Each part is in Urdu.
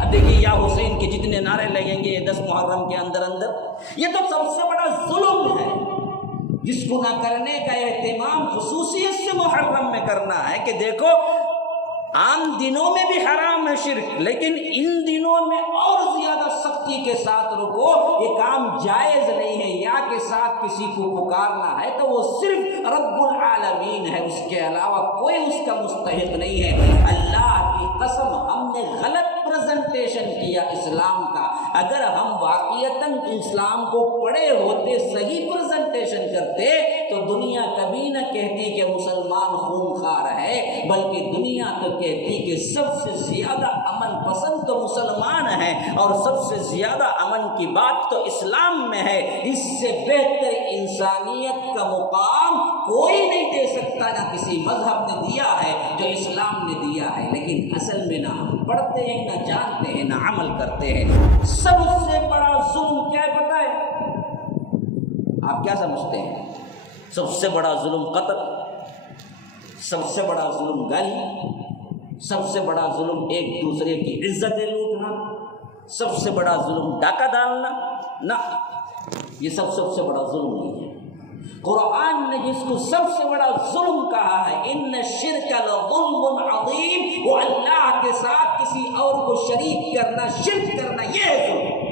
اب دیکھیے یا حسین کے جتنے نعرے لگیں گے 10 محرم کے اندر اندر، یہ تو سب سے بڑا ظلم ہے جس کو نہ کرنے کا اہتمام خصوصیت سے محرم میں کرنا ہے کہ دیکھو عام دنوں میں بھی حرام ہے شرک، لیکن ان دنوں میں اور زیادہ سختی کے ساتھ رکو، یہ کام جائز نہیں ہے، یا کے ساتھ کسی کو پکارنا ہے تو وہ صرف رب العالمین ہے، اس کے علاوہ کوئی اس کا مستحق نہیں ہے۔ اللہ کی قسم ہم نے غلط پریزنٹیشن کیا اسلام کا، اگر ہم واقعتاً اسلام کو پڑھے ہوتے، صحیح پریزنٹیشن کرتے تو دنیا کبھی نہ کہتی کہ مسلمان خونخوار ہے، بلکہ دنیا تو کہتی کہ سب سے زیادہ امن پسند تو مسلمان ہیں، اور سب سے زیادہ امن کی بات تو اسلام میں ہے۔ اس سے بہتر انسانیت کا مقام کوئی نہیں دے سکتا، نہ کسی مذہب نے دیا ہے جو اسلام نے دیا ہے، لیکن اصل میں نہ ہم پڑھتے ہیں، نہ جانتے ہیں، نہ عمل کرتے ہیں۔ سب سے بڑا ظلم کیا ہے پتہ ہے؟ آپ کیا سمجھتے ہیں؟ سب سے بڑا ظلم قتل، سب سے بڑا ظلم گالی، سب سے بڑا ظلم ایک دوسرے کی عزتیں لوٹنا، سب سے بڑا ظلم ڈاکہ ڈالنا، نہ، یہ سب سے بڑا ظلم نہیں ہے۔ قرآن نے جس کو سب سے بڑا ظلم کہا ہے، ان الشرک لظلم عظیم، وہ اللہ کے ساتھ کسی اور کو شریک کرنا، شرک کرنا، یہ ہے ظلم۔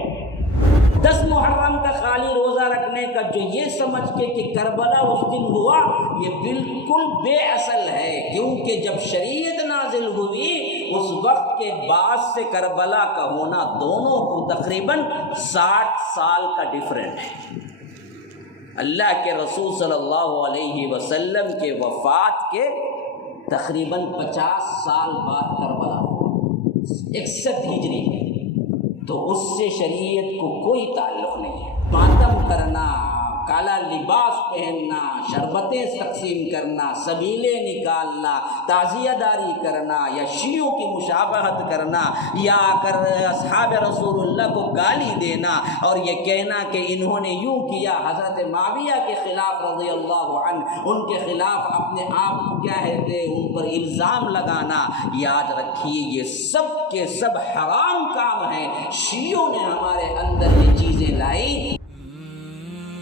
10 محرم کا خالی روزہ رکھنے کا جو یہ سمجھ کے کہ کربلا اس دن ہوا، یہ بالکل بے اصل ہے، کیونکہ جب شریعت نازل ہوئی اس وقت کے بعد سے کربلا کا ہونا دونوں کو تقریباً 60 سال کا ڈیفرنٹ ہے۔ اللہ کے رسول صلی اللہ علیہ وسلم کے وفات کے تقریباً 50 سال بعد کربلا ہوا، 61 ہجری ہے، تو اس سے شریعت کو کوئی تعلق نہیں ہے۔ ماتم کرنا، کالا لباس پہننا، شربتیں تقسیم کرنا، سبیلیں نکالنا، تعزیہ داری کرنا، یا شیعوں کی مشابہت کرنا، یا کر اصحاب رسول اللہ کو گالی دینا اور یہ کہنا کہ انہوں نے یوں کیا، حضرت معاویہ کے خلاف رضی اللہ عنہ، ان کے خلاف اپنے آپ کو کیا ہے ان پر الزام لگانا، یاد رکھیے یہ سب کے سب حرام کام ہیں۔ شیعوں نے ہمارے اندر یہ چیزیں لائی۔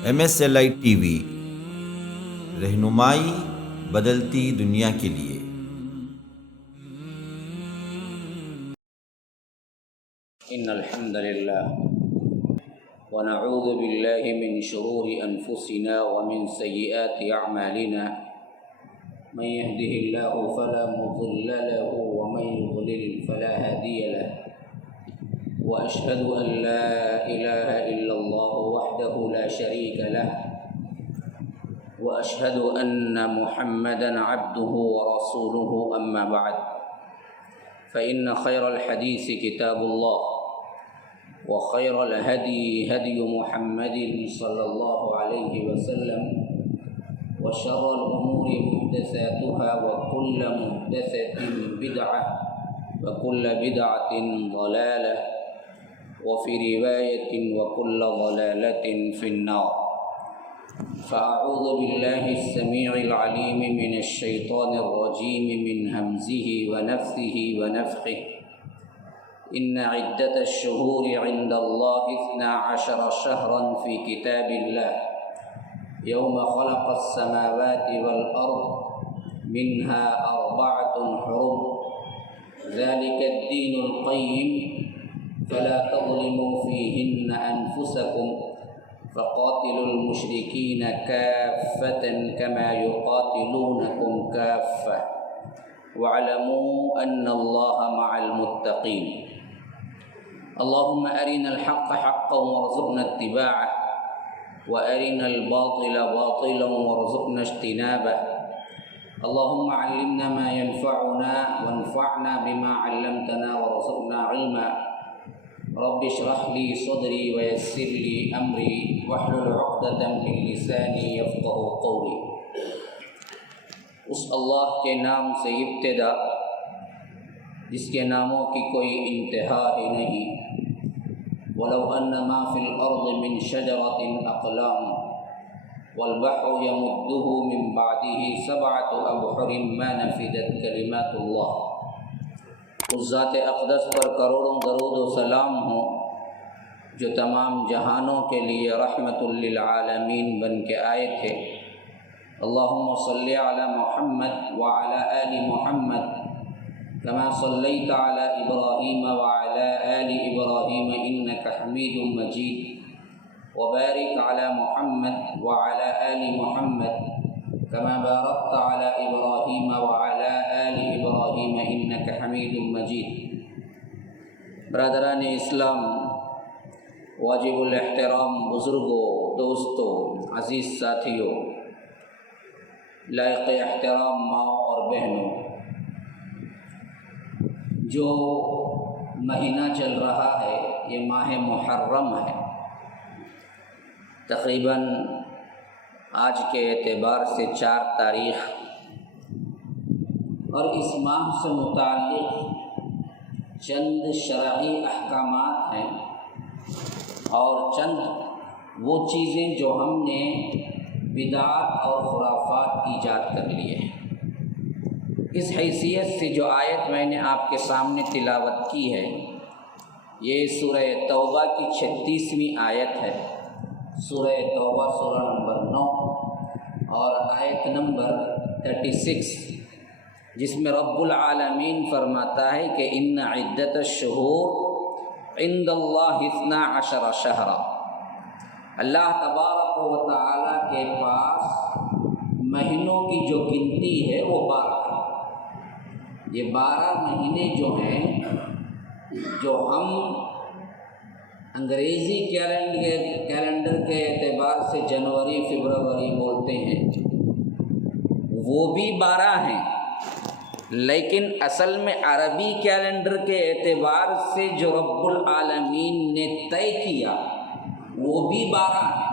MSLI ٹی وی، رہنمائی بدلتی دنیا کے لیے۔ ان الحمد للہ ونعوذ باللہ من شرور انفسنا ومن سیئات اعمالنا، من يهده الله فلا مضل له ومن يضلل فلا هادي له، واشهد ان لا اله الا الله وحده لا شريك له، واشهد ان محمدا عبده ورسوله، اما بعد فان خير الحديث كتاب الله، وخير الهدي هدي محمد صلى الله عليه وسلم، وشر الأمور محدثاتها، وكل محدثة بدعة، وكل بدعة ضلالة، وفي رواية وكل ضلالة في النار۔ فأعوذ بالله السميع العليم من الشيطان الرجيم من همزه ونفثه ونفخه، إن عدة الشهور عند الله 12 شهرا في كتاب الله يوم خلق السماوات والأرض منها 4 حرم، ذلك الدين القيم، فلا تظلموا فيهن أنفسكم، فقاتلوا المشركين كافة كما يقاتلونكم كافة، واعلموا أن الله مع المتقين۔ اللهم أرنا الحق حقا وارزقنا اتباعه، وأرنا الباطل باطلا وارزقنا اجتنابه، اللهم علمنا ما ينفعنا وانفعنا بما علمتنا وارزقنا علما، رب اشرح لي صدري ويسر لي أمري واحلل عقدة من لساني يفقه قولي۔ اس اللہ کے نام سے ابتدا جس کے ناموں کی کوئی انتہا ہی نہیں۔ وَلَوْ أَنَّ مَا فِي الْأَرْضِ مِنْ شَجَرَةٍ أَقْلَامٌ وَالْبَحْرُ يَمُدُّهُ مِنْ بَعْدِهِ 7 أَبْحُرٍ مَا نَفِدَتْ كَلِمَاتُ اللَّهِ۔ اس ذات اقدس پر کروڑوں درود و سلام ہوں جو تمام جہانوں کے لیے رحمت للعالمین بن کے آئے تھے۔ اللہم صلی علی محمد وعلی آل محمد کما صلیت علی ابراہیم وعلی آل ابراہیم انک حمید مجید وبارک علی محمد وعلی آل محمد کما بارکت علی ابراہیم وعلی آل ابراہیم انک حمید مجید۔ برادران اسلام، واجب الاحترام بزرگوں، دوستوں، عزیز ساتھیوں، لائق احترام ماؤں اور بہنوں، جو مہینہ چل رہا ہے یہ ماہ محرم ہے۔ تقریباً آج کے اعتبار سے 4 تاریخ، اور اس ماہ سے متعلق چند شرعی احکامات ہیں اور چند وہ چیزیں جو ہم نے بدعات اور خرافات ایجاد کر لیے ہیں۔ اس حیثیت سے جو آیت میں نے آپ کے سامنے تلاوت کی ہے یہ سورہ توبہ کی 36ویں آیت ہے۔ سورہ توبہ سورہ نمبر 9 اور آیت نمبر 36، جس میں رب العالمین فرماتا ہے کہ ان عدت الشہور عند اللہ 12 شہرا۔ اللہ تبارک و تعالیٰ کے پاس مہینوں کی جو گنتی ہے وہ 12 ہے۔ یہ 12 مہینے جو ہیں، جو ہم انگریزی کیلنڈر کے اعتبار سے جنوری فروری بولتے ہیں، وہ بھی 12 ہیں، لیکن اصل میں عربی کیلنڈر کے اعتبار سے جو رب العالمین نے طے کیا وہ بھی 12 ہیں،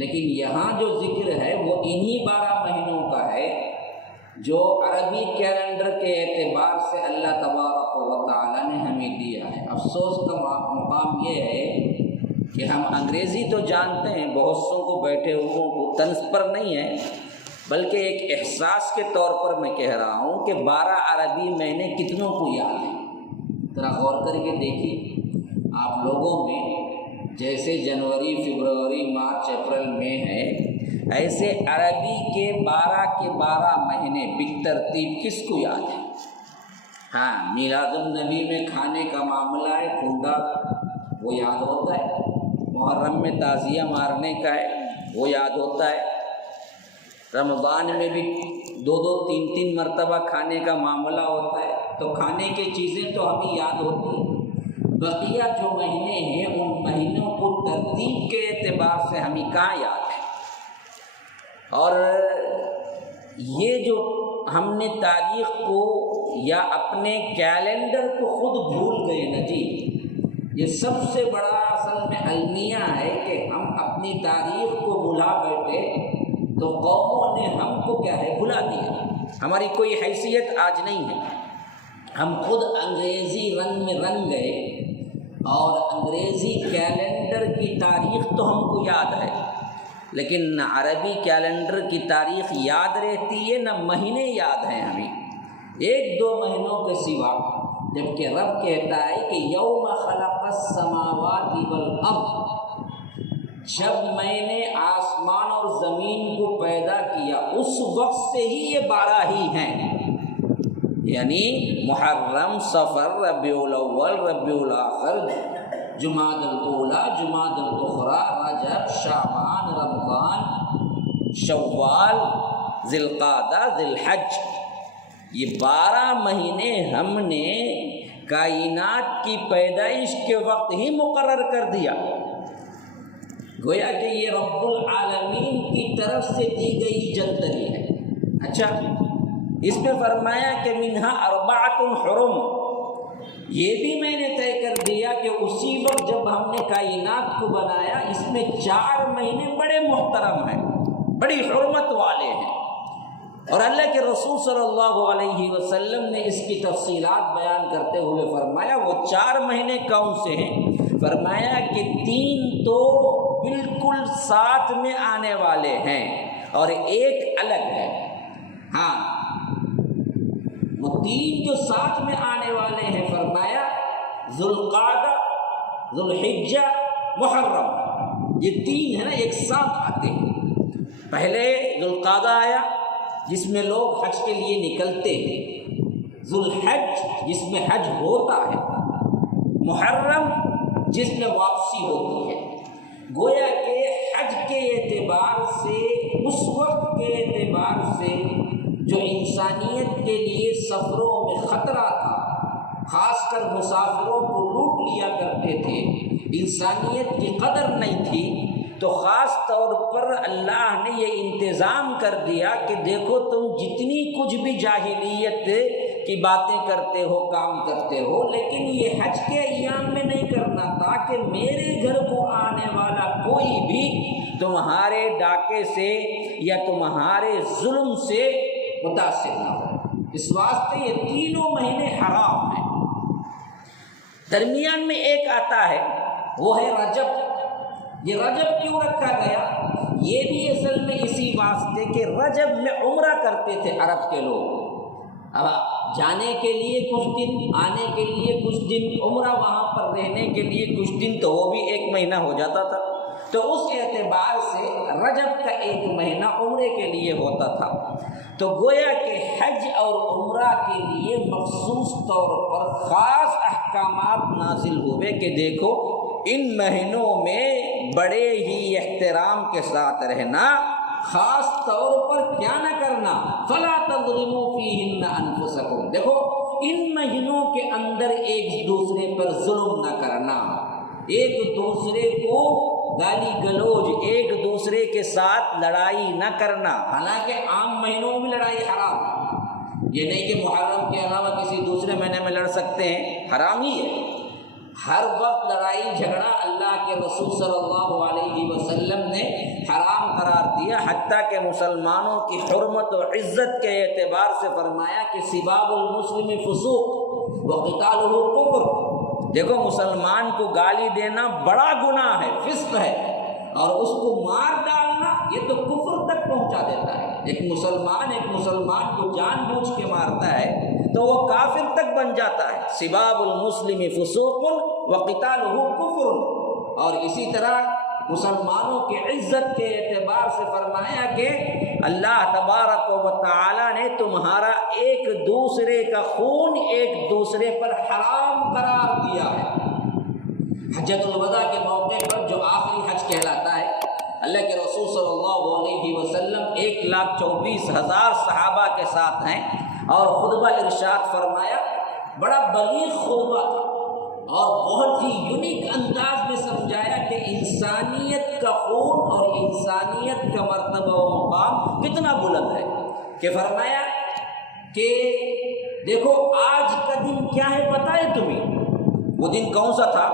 لیکن یہاں جو ذکر ہے وہ انہی 12 مہینوں کا ہے جو عربی کیلنڈر کے اعتبار سے اللہ تبارک و تعالیٰ نے ہمیں دیا ہے۔ افسوس کا مقام یہ ہے کہ ہم انگریزی تو جانتے ہیں، بہت سوں کو بیٹھے ہوئوں کو طنز پر نہیں ہے بلکہ ایک احساس کے طور پر میں کہہ رہا ہوں کہ 12 عربی مہینے کتنوں کو یاد ہیں؟ ذرا غور کر کے دیکھیے آپ لوگوں میں، جیسے جنوری فروری مارچ اپریل مئی ہے، ایسے عربی کے 12 مہینے بالترتیب کس کو یاد ہے؟ ہاں، میلاد النبی میں کھانے کا معاملہ ہے، کنڈا وہ یاد ہوتا ہے، محرم میں تعزیہ مارنے کا ہے وہ یاد ہوتا ہے، رمضان میں بھی 2 3 مرتبہ کھانے کا معاملہ ہوتا ہے، تو کھانے کی چیزیں تو ہمیں یاد ہوتی ہیں۔ بقیہ جو مہینے ہیں ان مہینوں کو ترتیب کے اعتبار سے ہمیں کہاں یاد ہے؟ اور یہ جو ہم نے تاریخ کو یا اپنے کیلنڈر کو خود بھول گئے نا جی، یہ سب سے بڑا اصل میں المیہ ہے کہ ہم اپنی تاریخ کو بھلا بیٹھے تو قوموں نے ہم کو کیا ہے بھلا دیا۔ ہماری کوئی حیثیت آج نہیں ہے، ہم خود انگریزی رنگ میں رنگ گئے اور انگریزی کیلنڈر کی تاریخ تو ہم کو یاد ہے، لیکن نہ عربی کیلنڈر کی تاریخ یاد رہتی ہے نہ مہینے یاد ہیں ہمیں، 1-2 مہینوں کے سوا، جبکہ رب کہتا ہے کہ یوم خلق السماوات والارض، جب میں نے آسمان اور زمین کو پیدا کیا اس وقت سے ہی یہ 12 ہی ہیں، یعنی محرم، صفر، ربیع الاول، ربیع الاخر، جمادی الاولی، جمادی الاخری، رجب، شعبان، رمضان، شوال، ذی القعدہ، ذی الحج، یہ 12 مہینے ہم نے کائنات کی پیدائش کے وقت ہی مقرر کر دیا، گویا کہ یہ رب العالمین کی طرف سے دی گئی جنتری ہے۔ اچھا، اس میں فرمایا کہ منہا 4 حرم، یہ بھی میں نے طے کر دیا کہ اسی وقت جب ہم نے کائنات کو بنایا اس میں 4 مہینے بڑے محترم ہیں، بڑی حرمت والے ہیں، اور اللہ کے رسول صلی اللہ علیہ وسلم نے اس کی تفصیلات بیان کرتے ہوئے فرمایا وہ 4 مہینے کون سے ہیں؟ فرمایا کہ 3 تو بالکل ساتھ میں آنے والے ہیں اور ایک الگ ہے۔ ہاں، وہ تین جو ساتھ میں آنے والے ہیں فرمایا ذوالقعدہ، ذوالحجہ، محرم، یہ تین ہے نا ایک ساتھ آتے ہیں۔ پہلے ذوالقعدہ آیا جس میں لوگ حج کے لیے نکلتے ہیں، ذوالحج جس میں حج ہوتا ہے، محرم جس میں واپسی ہوتی ہے۔ گویا کہ حج کے اعتبار سے، اس وقت کے اعتبار سے جو انسانیت کے لیے سفروں میں خطرہ تھا، خاص کر مسافروں کو لوٹ لیا کرتے تھے، انسانیت کی قدر نہیں تھی، تو خاص طور پر اللہ نے یہ انتظام کر دیا کہ دیکھو تم جتنی کچھ بھی جاہلیت کی باتیں کرتے ہو، کام کرتے ہو، لیکن یہ حج کے ایام میں نہیں کرنا، تاکہ میرے گھر کو آنے والا کوئی بھی تمہارے ڈاکے سے یا تمہارے ظلم سے متاثر نہ ہو۔ اس واسطے یہ تینوں مہینے حرام ہیں۔ درمیان میں ایک آتا ہے وہ ہے رجب۔ یہ رجب کیوں رکھا گیا؟ یہ بھی اصل میں اسی واسطے کہ رجب میں عمرہ کرتے تھے عرب کے لوگ، اب جانے کے لیے کچھ دن، آنے کے لیے کچھ دن، عمرہ وہاں پر رہنے کے لیے کچھ دن، تو وہ بھی ایک مہینہ ہو جاتا تھا، تو اس اعتبار سے رجب کا ایک مہینہ عمرے کے لیے ہوتا تھا۔ تو گویا کہ حج اور عمرہ کے لیے مخصوص طور پر خاص احکامات نازل ہوئے کہ دیکھو ان مہینوں میں بڑے ہی احترام کے ساتھ رہنا، خاص طور پر کیا نہ کرنا، فلا تظلموا فیہن انفسکم، دیکھو ان مہینوں کے اندر ایک دوسرے پر ظلم نہ کرنا، ایک دوسرے کو گالی گلوج، ایک دوسرے کے ساتھ لڑائی نہ کرنا۔ حالانکہ عام مہینوں میں لڑائی حرام ہے، یہ نہیں کہ محرم کے علاوہ کسی دوسرے مہینے میں لڑ سکتے ہیں، حرام ہی ہے۔ ہر وقت لڑائی جھگڑا اللہ کے رسول صلی اللہ علیہ وسلم نے حرام قرار دیا، حتیٰ کہ مسلمانوں کی حرمت و عزت کے اعتبار سے فرمایا کہ سباب المسلم فسوق وقتالہ کفر، دیکھو مسلمان کو گالی دینا بڑا گناہ ہے، فسق ہے، اور اس کو مار ڈالنا یہ تو کفر تک پہنچا دیتا ہے۔ ایک مسلمان کو جان بوجھ کے مارتا ہے تو وہ کافر تک بن جاتا ہے۔ سباب المسلم فسوق وقتالہ کفر۔ اور اسی طرح مسلمانوں کی عزت کے اعتبار سے فرمایا کہ اللہ تبارک و تعالی نے تمہارا ایک دوسرے کا خون ایک دوسرے پر حرام قرار دیا ہے۔ حجۃ الوداع کے موقع پر جو آخری حج کہلاتا ہے، اللہ کے رسول صلی اللہ علیہ وسلم 1,24,000 صحابہ کے ساتھ ہیں، اور خطبہ ارشاد فرمایا، بڑا بلیغ خطبہ تھا اور بہت ہی یونیک انداز میں سمجھایا کہ انسانیت کا خون اور انسانیت کا مرتبہ و مقام کتنا بلند ہے، کہ فرمایا کہ دیکھو آج کا دن کیا ہے پتہ ہے تمہیں؟ وہ دن کون سا تھا؟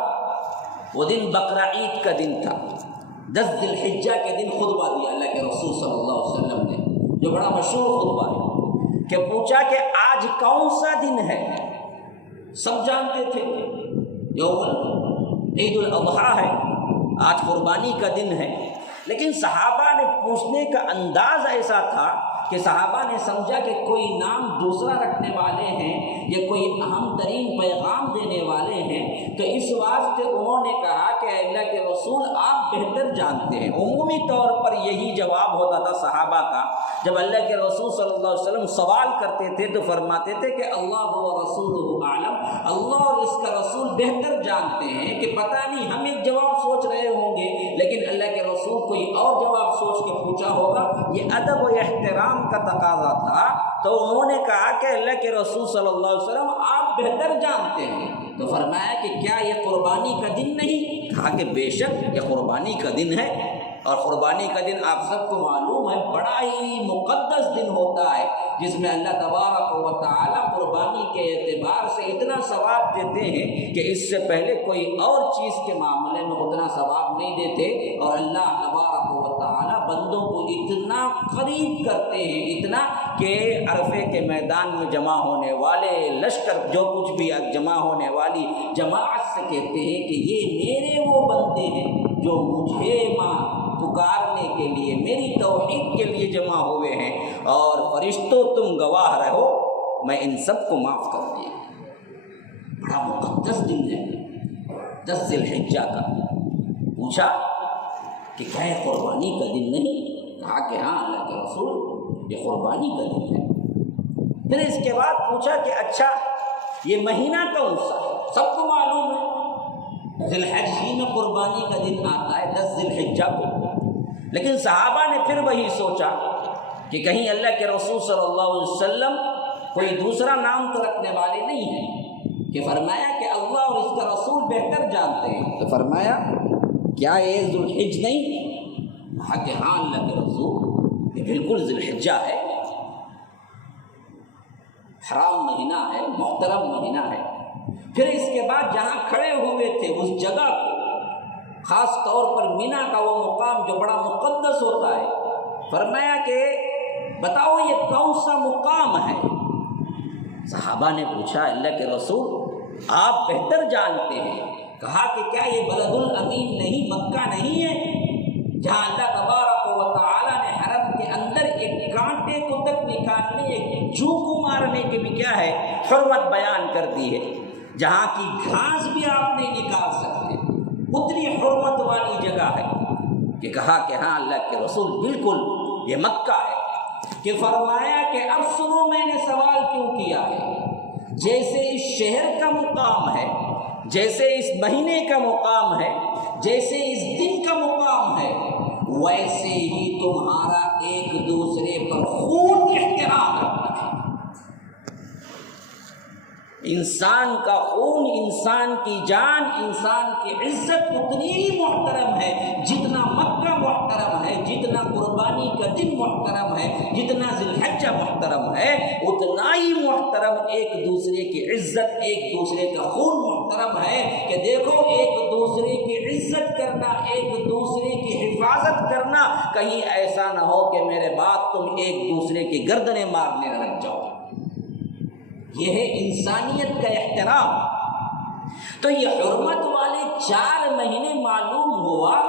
وہ دن بقرہ عید کا دن تھا، 10 ذی الحجہ کے دن خطبہ دیا اللہ کے رسول صلی اللہ علیہ وسلم نے، جو بڑا مشہور خطبہ ہے، کہ پوچھا کہ آج کون سا دن ہے؟ سب جانتے تھے یوم عید الاضحیٰ ہے، آج قربانی کا دن ہے، لیکن صحابہ نے پوچھنے کا انداز ایسا تھا کہ صحابہ نے سمجھا کہ کوئی نام دوسرا رکھنے والے ہیں یا کوئی اہم ترین پیغام دینے والے ہیں، تو اس واسطے انہوں نے کہا کہ اللہ کے رسول آپ بہتر جانتے ہیں۔ عمومی طور پر یہی جواب ہوتا تھا صحابہ کا، جب اللہ کے رسول صلی اللہ علیہ وسلم سوال کرتے تھے تو فرماتے تھے کہ اللہ و رسولہ اعلم، اللہ اور اس کا رسول بہتر جانتے ہیں، کہ پتہ نہیں ہم ایک جواب سوچ رہے ہوں گے لیکن اللہ کے رسول کوئی اور جواب سوچ کے پوچھا ہوگا۔ یہ ادب و احترام کا تقاضا تھا، تو انہوں نے کہا کہ اللہ کے رسول صلی اللہ علیہ وسلم آپ بہتر جانتے ہیں، تو فرمایا کہ کیا یہ قربانی کا دن نہیں؟ کہا کہ بے شک یہ قربانی کا دن ہے، اور قربانی کا دن آپ سب کو معلوم ہے بڑا ہی مقدس دن ہوتا ہے، جس میں اللہ تبارک و تعالی قربانی کے اعتبار سے اتنا ثواب دیتے ہیں کہ اس سے پہلے کوئی اور چیز کے معاملے میں اتنا ثواب نہیں دیتے، اور اللہ تبارک و تعالی بندوں کو اتنا قریب کرتے ہیں، اتنا کہ عرفے کے میدان میں جمع ہونے والے لشکر، جو کچھ بھی جمع ہونے والی جماعت سے کہتے ہیں کہ یہ میرے وہ بندے ہیں جو مجھے پکارنے کے لیے، میری توحید کے لیے جمع ہوئے ہیں، اور فرشتوں تم گواہ رہو میں ان سب کو معاف کر دیا۔ بڑا مقدس دن ہے 10 ذی الحجہ کا۔ پوچھا کہ کیا یہ قربانی کا دن نہیں؟ کہا کہ ہاں اللہ کے رسول یہ قربانی کا دن ہے۔ پھر اس کے بعد پوچھا کہ اچھا یہ مہینہ کون سا ہے؟ سب کو معلوم ہے ذی الحج ہی میں قربانی کا دن آتا ہے 10 ذی الحجہ کو، لیکن صحابہ نے پھر وہی سوچا کہ کہیں اللہ کے رسول صلی اللہ علیہ وسلم کوئی دوسرا نام تو رکھنے والے نہیں ہیں، کہ فرمایا کہ اللہ اور اس کا رسول بہتر جانتے ہیں۔ تو فرمایا کیا یہ ذی الحج نہیں؟ کہا کہ ہاں اللہ کے رسول یہ بالکل ذی الحجہ ہے، حرام مہینہ ہے، محترم مہینہ ہے۔ پھر اس کے بعد جہاں کھڑے ہوئے تھے اس جگہ کو، خاص طور پر مینا کا وہ مقام جو بڑا مقدس ہوتا ہے، فرمایا کہ بتاؤ یہ کون سا مقام ہے؟ صحابہ نے پوچھا اللہ کے رسول آپ بہتر جانتے ہیں۔ کہا کہ کیا یہ بلد الامین نہیں، مکہ نہیں ہے، جہاں اللہ تبارک و تعالی نے حرم کے اندر ایک کانٹے کو تک نکالنے، ایک چوکو مارنے کے بھی کیا ہے حرمت بیان کر دی ہے، جہاں کی گھاس بھی آپ نہیں نکال سکتے، اتنی حرمت والی جگہ ہے۔ کہ کہا کہ ہاں اللہ کے رسول بالکل یہ مکہ ہے۔ کہ فرمایا کہ اب سنو میں نے سوال کیوں کیا ہے، جیسے اس شہر کا مقام ہے، جیسے اس مہینے کا مقام ہے، جیسے اس دن کا مقام ہے، ویسے ہی تمہارا ایک دوسرے پر خون احترام رکھنا ہے۔ انسان کا خون، انسان کی جان، انسان کی عزت اتنی ہی محترم ہے جتنا مکہ محترم ہے، جتنا قربانی کا دن محترم ہے، جتنا ذی الحجہ محترم ہے، اتنا ہی محترم ایک دوسرے کی عزت، ایک دوسرے کا خون محترم ہے۔ کہ دیکھو ایک دوسرے کی عزت کرنا، ایک دوسرے کی حفاظت کرنا، کہیں ایسا نہ ہو کہ میرے بعد تم ایک دوسرے کی گردنیں مارنے لگ جاؤ۔ یہ ہے انسانیت کا احترام۔ تو یہ حرمت والے 4 مہینے معلوم ہوا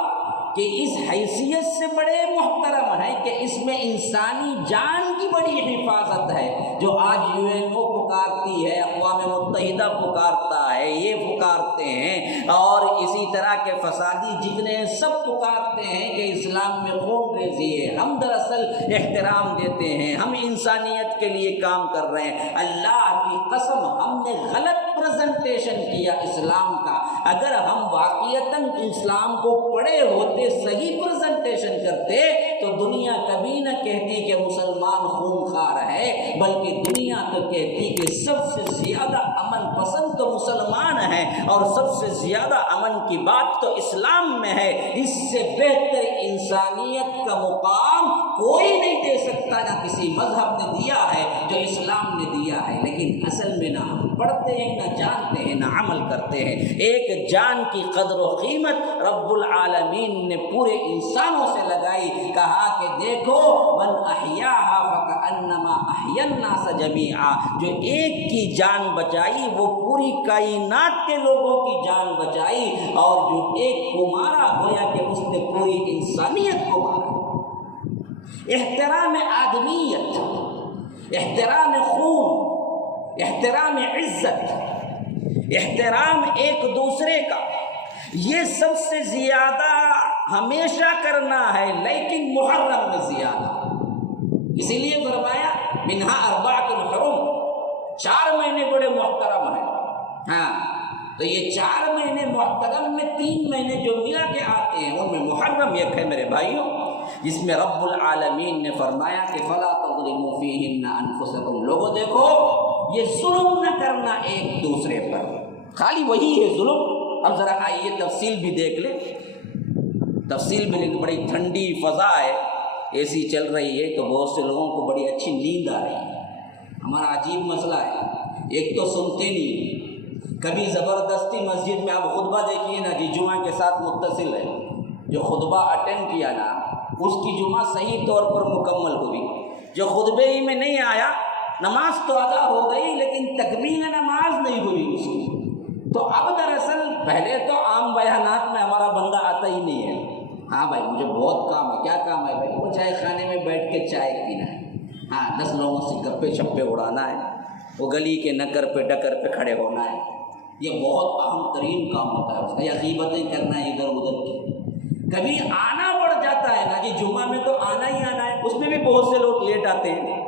کہ اس حیثیت سے بڑے محترم ہے کہ اس میں انسانی جان کی بڑی حفاظت ہے، جو آج UNESCO پکارتی ہے، اقوام متحدہ پکارتا ہے، یہ پکارتے ہیں، اور اسی طرح کے فسادی جتنے سب پکارتے ہیں کہ اسلام میں خون ریزی ہے۔ ہم دراصل احترام دیتے ہیں، ہم انسانیت کے لیے کام کر رہے ہیں۔ اللہ کی قسم ہم نے غلط پریزنٹیشن کیا اسلام کا۔ اگر ہم واقعتاً اسلام کو پڑھے ہوتے، صحیح پریزنٹیشن کرتے، تو دنیا کبھی نہ کہتی کہ مسلمان خونخوار ہے، بلکہ دنیا تو کہتی کہ سب سے زیادہ امن پسند تو مسلمان ہیں، اور سب سے زیادہ امن کی بات تو اسلام میں ہے۔ اس سے بہتر انسانیت کا مقام کوئی نہیں دے سکتا، نہ کسی مذہب نے دیا ہے جو اسلام نے دیا ہے۔ لیکن اصل میں نہ ہم پڑھتے ہیں، نہ جانتے ہیں، نہ عمل کرتے ہیں۔ ایک جان کی قدر و قیمت رب العالمین نے پورے انسانوں سے لگائی۔ کہا کہ دیکھو من احیاھا فکأنما احیا الناس جمیعا، جو ایک کی جان بچائی وہ پوری کائنات کے لوگوں کی جان بچائی، اور جو ایک کو مارا گویا کہ اس نے پوری انسانیت کو مارا۔ احترام آدمیت، احترام خون، احترام عزت، احترام ایک دوسرے کا، یہ سب سے زیادہ ہمیشہ کرنا ہے، لیکن محرم میں زیادہ۔ اسی لیے فرمایا منہا اربعۃ حرم، 4 مہینے بڑے محترم ہیں۔ ہاں تو یہ 4 مہینے محترم میں 3 مہینے جو ملا کے آتے ہیں ان میں محرم ایک ہے میرے بھائیوں، جس میں رب العالمین نے فرمایا کہ فلا تظلموا فیہن انفسکم، لوگوں دیکھو یہ ظلم نہ کرنا ایک دوسرے پر، خالی وہی ہے ظلم۔ اب ذرا آئیے تفصیل بھی دیکھ لیں، تفصیل بھی لیکن بڑی ٹھنڈی فضا ہے، اے سی چل رہی ہے تو بہت سے لوگوں کو بڑی اچھی نیند آ رہی ہے۔ ہمارا عجیب مسئلہ ہے، ایک تو سنتے نہیں، کبھی زبردستی مسجد میں آپ خطبہ دیکھیے نا جی، جمعہ کے ساتھ متصل ہے، جو خطبہ اٹینڈ کیا نا اس کی جمعہ صحیح طور پر مکمل ہوئی، جو خطبے ہی میں نہیں آیا نماز تو ادا ہو گئی لیکن تکمیل نماز نہیں ہوئی اس کی۔ تو اب دراصل پہلے تو عام بیانات میں ہمارا بندہ آتا ہی نہیں ہے، ہاں بھائی مجھے بہت کام ہے، کیا کام ہے بھائی؟ وہ چائے خانے میں بیٹھ کے چائے پینا ہے، ہاں 10 لوگوں سے گپے شپے اڑانا ہے، وہ گلی کے نکر پہ ڈکر پہ کھڑے ہونا ہے، یہ بہت اہم ترین کام ہوتا ہے اس کا، یا غیبتیں کرنا ہے ادھر ادھر کی۔ کبھی آنا پڑ جاتا ہے نا جی، جمعہ میں تو آنا ہی آنا ہے، اس میں بھی بہت سے لوگ لیٹ آتے ہیں۔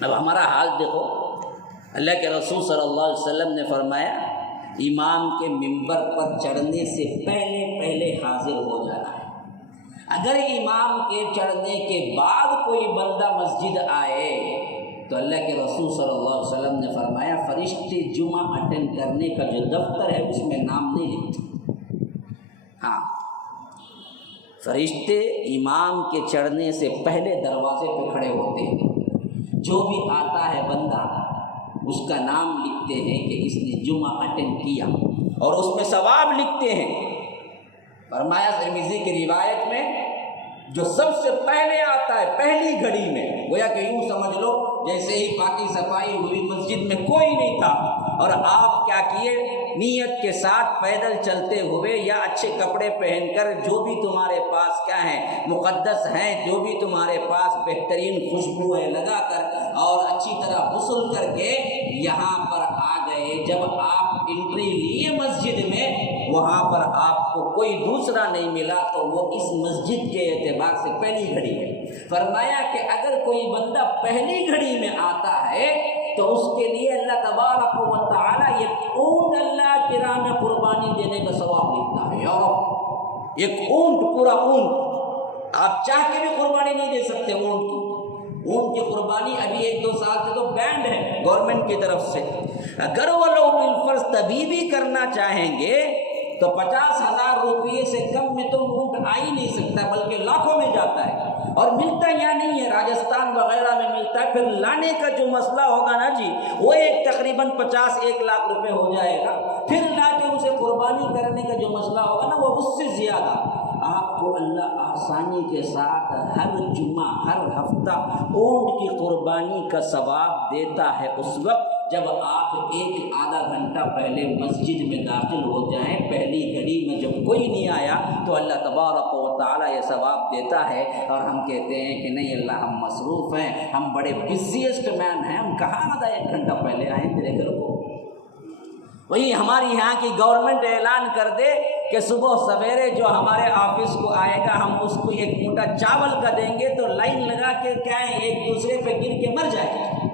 اب ہمارا حال دیکھو، اللہ کے رسول صلی اللہ علیہ وسلم نے فرمایا امام کے منبر پر چڑھنے سے پہلے حاضر ہو جانا ہے۔ اگر امام کے چڑھنے کے بعد کوئی بندہ مسجد آئے تو اللہ کے رسول صلی اللہ علیہ وسلم نے فرمایا فرشتے جمعہ اٹینڈ کرنے کا جو دفتر ہے اس میں نام نہیں لکھتے۔ ہاں، فرشتے امام کے چڑھنے سے پہلے دروازے پہ کھڑے ہوتے ہیں، جو بھی آتا ہے بندہ اس کا نام لکھتے ہیں کہ اس نے جمعہ اٹینڈ کیا، اور اس میں ثواب لکھتے ہیں۔ فرمایا ترمذی کی روایت میں جو سب سے پہلے آتا ہے پہلی گھڑی میں، گویا کہ یوں سمجھ لو جیسے ہی پاکی صفائی ہوئی مسجد میں کوئی نہیں تھا اور آپ کیا کیے، نیت کے ساتھ پیدل چلتے ہوئے یا اچھے کپڑے پہن کر، جو بھی تمہارے پاس کیا ہے مقدس ہیں، جو بھی تمہارے پاس بہترین خوشبو ہے لگا کر اور اچھی طرح غسل کر کے یہاں پر آ گئے۔ جب آپ انٹری لیے مسجد میں، وہاں پر آپ کو کوئی دوسرا نہیں ملا تو وہ اس مسجد کے اعتبار سے پہلی گھڑی ہے۔ فرمایا کہ اگر کوئی بندہ پہلی گھڑی میں آتا ہے تو اس کے لیے اللہ تبارک و تعالی ایک اونٹ اللہ کی راہ میں قربانی دینے کا ثواب لکھتا ہے۔ یار ایک اونٹ، پورا اونٹ، آپ چاہ کے بھی قربانی نہیں دے سکتے اونٹ کی۔ اونٹ کی قربانی ابھی 1-2 سال سے تو بینڈ ہے گورنمنٹ کی طرف سے۔ اگر وہ لوگ بالفرض تبھی بھی کرنا چاہیں گے تو 50,000 روپئے سے کم میں تو اونٹ آ ہی نہیں سکتا، بلکہ لاکھوں میں جاتا ہے، اور ملتا یا نہیں ہے، راجستھان وغیرہ میں ملتا ہے۔ پھر لانے کا جو مسئلہ ہوگا نا جی، وہ تقریباً 50-1 لاکھ روپے ہو جائے گا۔ پھر لا کے اسے قربانی کرنے کا جو مسئلہ ہوگا نا وہ اس سے زیادہ۔ آپ کو اللہ آسانی کے ساتھ ہر جمعہ، ہر ہفتہ اونٹ کی قربانی کا ثواب دیتا ہے اس وقت جب آپ 1-آدھا گھنٹہ پہلے مسجد میں داخل ہو جائیں۔ پہلی گھڑی میں جب کوئی نہیں آیا تو اللہ تبارک و تعالیٰ یہ ثواب دیتا ہے، اور ہم کہتے ہیں کہ نہیں اللہ ہم مصروف ہیں، ہم بڑے بزیسٹ مین ہیں، ہم کہاں آدھا 1 گھنٹہ پہلے آئیں تیرے گھر کو۔ وہی ہماری یہاں کی گورنمنٹ اعلان کر دے کہ صبح سویرے جو ہمارے آفس کو آئے گا ہم اس کو 1 موٹا چاول کا دیں گے، تو لائن لگا کے کیا ہے ایک دوسرے پہ گر کے مر جائے گا،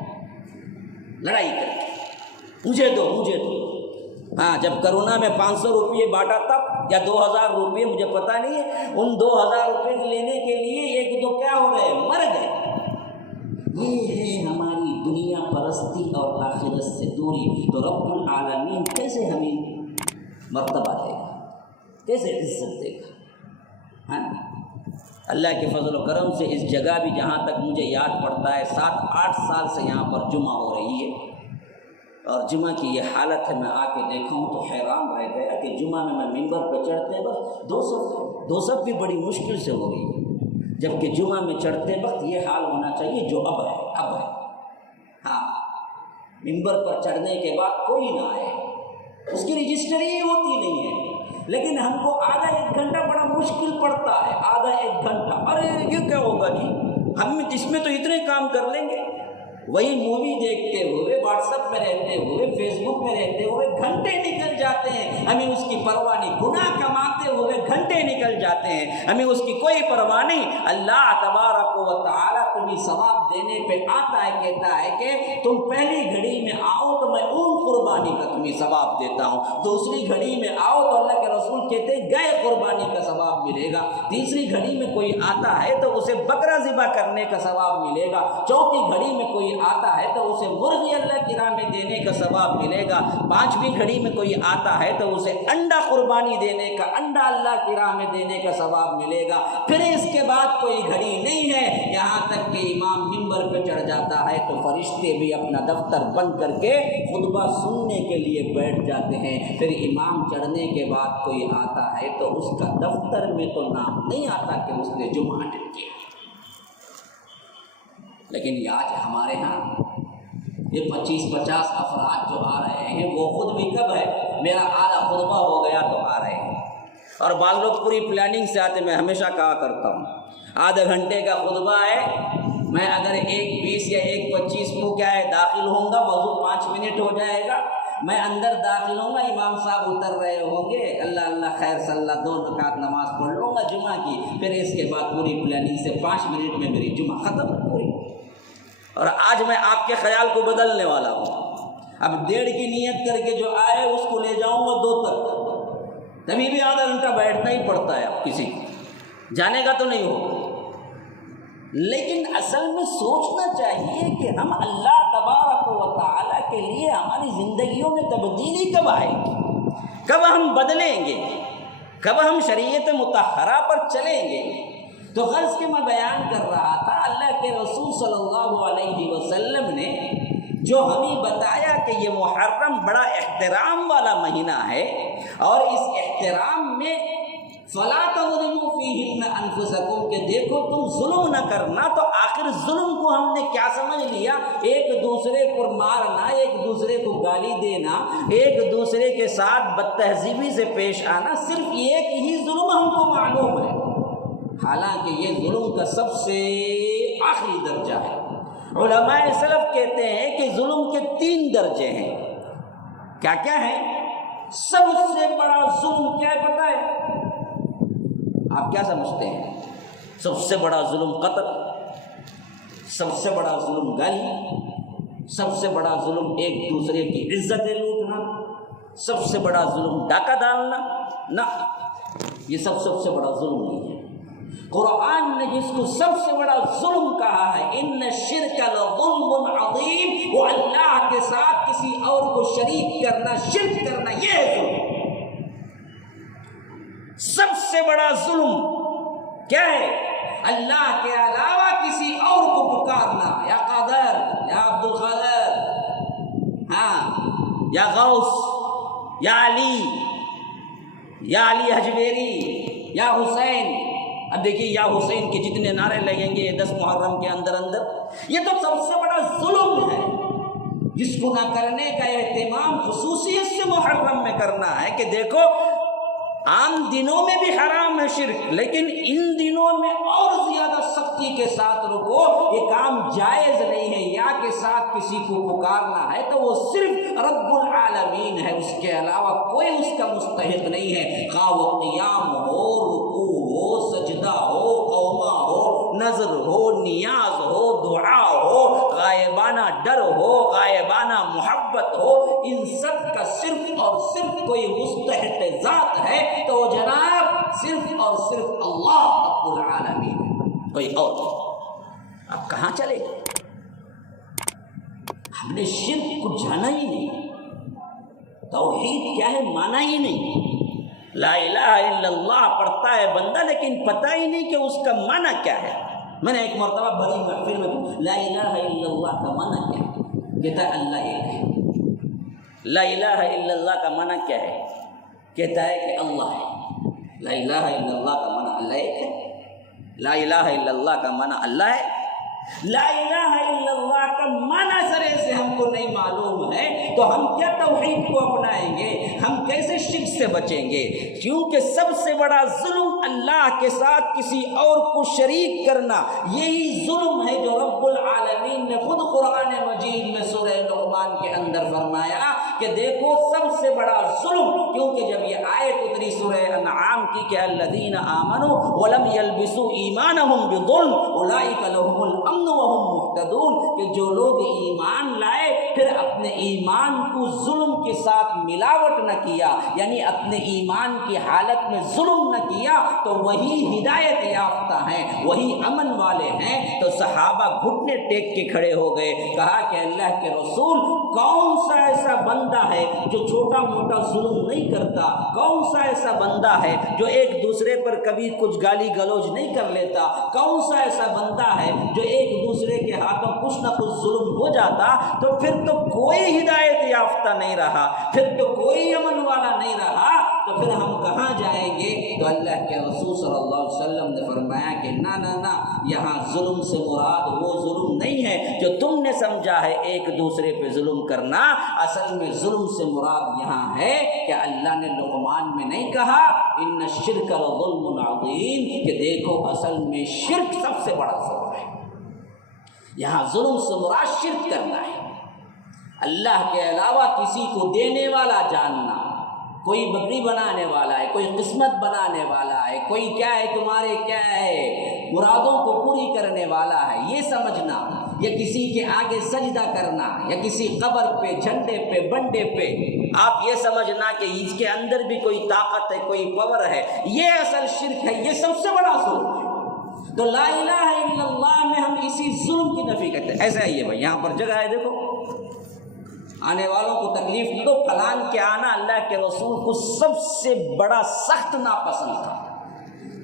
لڑائی کر کے مجھے دو مجھے دو۔ ہاں، جب کرونا میں 500 روپئے بانٹا تب، یا 2000 روپئے، مجھے پتہ نہیں ہے، ان 2000 روپئے لینے کے لیے 1-2 کیا ہو گئے، مر گئے۔ یہ ہے ہماری دنیا پرستی اور آخرت سے دوری۔ تو رب العالمین کیسے ہمیں مرتبہ دے گا، کیسے عزت دے گا؟ ہاں، اللہ کے فضل و کرم سے اس جگہ بھی جہاں تک مجھے یاد پڑتا ہے 7-8 سال سے یہاں پر جمعہ ہو رہی ہے، اور جمعہ کی یہ حالت ہے، میں آ کے دیکھا ہوں تو حیران رہ گیا کہ جمعہ میں منبر پہ چڑھتے وقت 2 صف بھی بڑی مشکل سے ہو رہی ہے، جبکہ جمعہ میں چڑھتے وقت یہ حال ہونا چاہیے جو اب ہے۔ ہاں، منبر پر چڑھنے کے بعد کوئی نہ آئے، اس کی رجسٹری ہی ہوتی نہیں ہے، لیکن ہم کو آدھا 1 گھنٹہ بڑا مشکل پڑتا ہے، آدھا 1 گھنٹہ۔ ارے یہ کیا ہوگا جی، ہم اس میں تو اتنے کام کر لیں گے۔ وہی مووی دیکھتے ہوئے، واٹس ایپ میں رہتے ہوئے، فیس بک میں رہتے ہوئے گھنٹے نکل جاتے ہیں، ہمیں اس کی پرواہ نہیں۔ گناہ کماتے ہوئے گھنٹے نکل جاتے ہیں، ہمیں اس کی کوئی پرواہ نہیں۔ اللہ تبارک و تعالیٰ تمہیں ثواب دینے پہ آتا ہے، کہتا ہے کہ تم پہلی گھڑی میں آؤ تو میں اونٹ قربانی کا تمہیں ثواب دیتا ہوں، دوسری گھڑی میں آؤ تو اللہ کے رسول کہتے ہیں گائے قربانی کا ثواب ملے گا، تیسری گھڑی میں کوئی آتا ہے تو اسے بکرا ذبح کرنے کا ثواب ملے گا، چوتھی گھڑی میں کوئی آتا ہے تو اسے مرغی اللہ کی راہ میں دینے کا ثواب ملے گا، 5ویں گھڑی میں کوئی آتا ہے تو اسے انڈا قربانی دینے کا، انڈا اللہ کی راہ میں دینے کا ثواب ملے گا۔ پھر اس کے بعد کوئی گھڑی نہیں ہے، یہاں تک کہ امام منبر پہ چڑھ جاتا ہے تو فرشتے بھی اپنا دفتر بند کر کے خطبہ سننے کے لیے بیٹھ جاتے ہیں۔ پھر امام چڑھنے کے بعد کوئی آتا ہے تو اس کا دفتر میں تو نام نہیں آتا کہ اس نے جمعہ اٹینڈ کیا، لیکن آج ہمارے ہاں یہ 25-50 افراد جو آ رہے ہیں وہ خود بھی کب ہے، میرا آدھا خطبہ ہو گیا تو آ رہے ہیں، اور بعض لوگ پوری پلاننگ سے آتے۔ میں ہمیشہ کہا کرتا ہوں آدھے گھنٹے کا خطبہ ہے، میں اگر 1:20 یا 1:25 کو کیا ہے داخل ہوں گا، وضو 5 منٹ ہو جائے گا، میں اندر داخل ہوں گا، امام صاحب اتر رہے ہوں گے، اللہ اللہ خیر صلی اللہ 2 رکعت نماز پڑھ لوں گا جمعہ کی، پھر اس کے بعد پوری پلاننگ سے 5 منٹ میں میری جمعہ ختم پوری۔ اور آج میں آپ کے خیال کو بدلنے والا ہوں، اب 1:30 کی نیت کر کے جو آئے اس کو لے جاؤں گا 2 تک، تبھی بھی آدھا گھنٹہ بیٹھنا ہی پڑتا ہے، اب کسی جانے کا تو نہیں ہوگا۔ لیکن اصل میں سوچنا چاہیے کہ ہم اللہ تبارک و تعالیٰ کے لیے ہماری زندگیوں میں تبدیلی کب آئے گی، کب ہم بدلیں گے، کب ہم شریعت مطہرہ پر چلیں گے۔ تو غرض کہ میں بیان کر رہا تھا، اللہ کے رسول صلی اللہ علیہ وسلم نے جو ہمیں بتایا کہ یہ محرم بڑا احترام والا مہینہ ہے، اور اس احترام میں فَلَا تَظْلِمُوا فِيهِنَّ أَنفُسَكُمْ کہ دیکھو تم ظلم نہ کرنا، تو آخر ظلم کو ہم نے کیا سمجھ لیا؟ ایک دوسرے کو مارنا، ایک دوسرے کو گالی دینا، ایک دوسرے کے ساتھ بد تہذیبی سے پیش آنا، صرف ایک ہی ظلم ہم کو معلوم ہے، حالانکہ یہ ظلم کا سب سے آخری درجہ ہے۔ علماء سلف کہتے ہیں کہ ظلم کے 3 درجے ہیں۔ کیا کیا ہے؟ سب سے بڑا ظلم کیا ہے پتہ ہے؟ آپ کیا سمجھتے ہیں؟ سب سے بڑا ظلم قتل، سب سے بڑا ظلم گالی، سب سے بڑا ظلم ایک دوسرے کی عزتیں لوٹنا، سب سے بڑا ظلم ڈاکہ ڈالنا؟ نہ، یہ سب سے بڑا ظلم نہیں ہے۔ قرآن نے جس کو سب سے بڑا ظلم کہا ہے، ان الشرک لظلم عظیم، وہ اللہ کے ساتھ کسی اور کو شریک کرنا، شرک کرنا، یہ ہے ظلم۔ سب سے بڑا ظلم کیا ہے؟ اللہ کے علاوہ کسی اور کو پکارنا، یا قادر، یا عبد القادر، ہاں، یا غوث، یا علی حجویری، یا حسین۔ اب دیکھیے یا حسین کے جتنے نعرے لگیں گے 10 محرم کے اندر، یہ تو سب سے بڑا ظلم ہے، جس کو نہ کرنے کا اہتمام خصوصیت سے محرم میں کرنا ہے کہ دیکھو عام دنوں میں بھی حرام ہے شرک، لیکن ان دنوں میں اور زیادہ سختی کے ساتھ رکو، یہ کام جائز نہیں ہے، یا کے ساتھ کسی کو پکارنا ہے تو وہ صرف رب العالمین ہے، اس کے علاوہ کوئی اس کا مستحق نہیں ہے، خواہ وہ قیام ہو، رکوع ہو، سجدہ ہو، قومہ ہو، نظر ہو، نیاز ہو، دعا ہو، غائبانہ ڈر ہو، غائبانہ محبت ہو، ان سب کا صرف اور صرف کوئی مستحق ذات ہے تو جناب صرف اور صرف اللہ رب العالمین ہے، کوئی اور نہیں۔ اب کہاں چلے؟ ہم نے شرک کو جانا ہی نہیں، توحید کیا ہے مانا ہی نہیں۔ لا الہ الا اللہ پڑھتا ہے بندہ، لیکن پتہ ہی نہیں کہ اس کا معنی کیا ہے۔ میں نے ایک مرتبہ بڑی محفل میں لا الہ الا اللہ کا معنی کیا ہے، کہتا ہے اللہ ایک ہے۔ لا الہ الا اللہ کا معنی کیا ہے؟ کہتا ہے کہ اللہ ہے۔ لا الہ الا اللہ کا معنی اللہ ایک ہے، لا الہ الا اللہ کا معنی اللہ ہے۔ لا الہ الا اللہ کا معنی سرے سے ہم کو نہیں معلوم ہے تو ہم کیا توحید کو اپنائیں گے، ہم کیسے شرک سے بچیں گے؟ کیونکہ سب سے بڑا ظلم اللہ کے ساتھ کسی اور کو شریک کرنا، یہی ظلم ہے جو رب العالمین نے خود قرآن مجید میں سورہ لقمان کے اندر فرمایا کہ دیکھو سب سے بڑا ظلم، کیونکہ جب یہ آیت اتری سورہ انعام کی کہ الذین آمنوا ولم یلبسوا ایمانہم بظلم اولئک لہم الامن وہم مہتدون، کہ جو لوگ ایمان لائے پھر اپنے ایمان کو ظلم کے ساتھ ملاوٹ نہ کیا، یعنی اپنے ایمان کی حالت میں ظلم نہ کیا، تو وہی ہدایت یافتہ ہیں، وہی امن والے ہیں۔ تو صحابہ گھٹنے ٹیک کے کھڑے ہو گئے، کہا کہ اللہ کے رسول کون سا ایسا بندہ ہے جو چھوٹا موٹا ظلم نہیں کرتا؟ کون سا ایسا بندہ ہے جو ایک دوسرے پر کبھی کچھ گالی گلوچ نہیں کر لیتا؟ کون سا ایسا بندہ ہے جو ایک دوسرے کے ہاتھوں کچھ نہ کچھ ظلم ہو جاتا؟ تو پھر تو کوئی ہدایت یافتہ نہیں رہا، پھر تو کوئی امن والا نہیں رہا، تو پھر ہم کہاں جائیں گے؟ تو اللہ کے رسول صلی اللہ علیہ وسلم نے فرمایا کہ نہ نہ نہ، یہاں ظلم سے مراد وہ ظلم نہیں ہے جو تم نے سمجھا ہے ایک دوسرے پہ ظلم کرنا، اصل میں ظلم سے مراد یہاں ہے کہ اللہ نے لقمان میں نہیں کہا ان الشرک لظلم عظیم، کہ دیکھو اصل میں شرک سب سے بڑا ظلم ہے۔ یہاں ظلم سے مراد شرک کرنا ہے، اللہ کے علاوہ کسی کو دینے والا جاننا، کوئی بکری بنانے والا ہے، کوئی قسمت بنانے والا ہے، کوئی کیا ہے تمہارے کیا ہے مرادوں کو پوری کرنے والا ہے، یہ سمجھنا، یا کسی کے آگے سجدہ کرنا، یا کسی قبر پہ، جھنڈے پہ، بنڈے پہ آپ یہ سمجھنا کہ اس کے اندر بھی کوئی طاقت ہے، کوئی پاور ہے، یہ اصل شرک ہے، یہ سب سے بڑا ظلم ہے۔ تو لا الہ الا اللہ میں ہم اسی ظلم کی نفی کرتے ہیں۔ ایسا ہی ہے بھائی، یہاں پر جگہ ہے دیکھو، آنے والوں کو تکلیف نہ دو، فلان کے آنا اللہ کے رسول کو سب سے بڑا سخت ناپسند تھا۔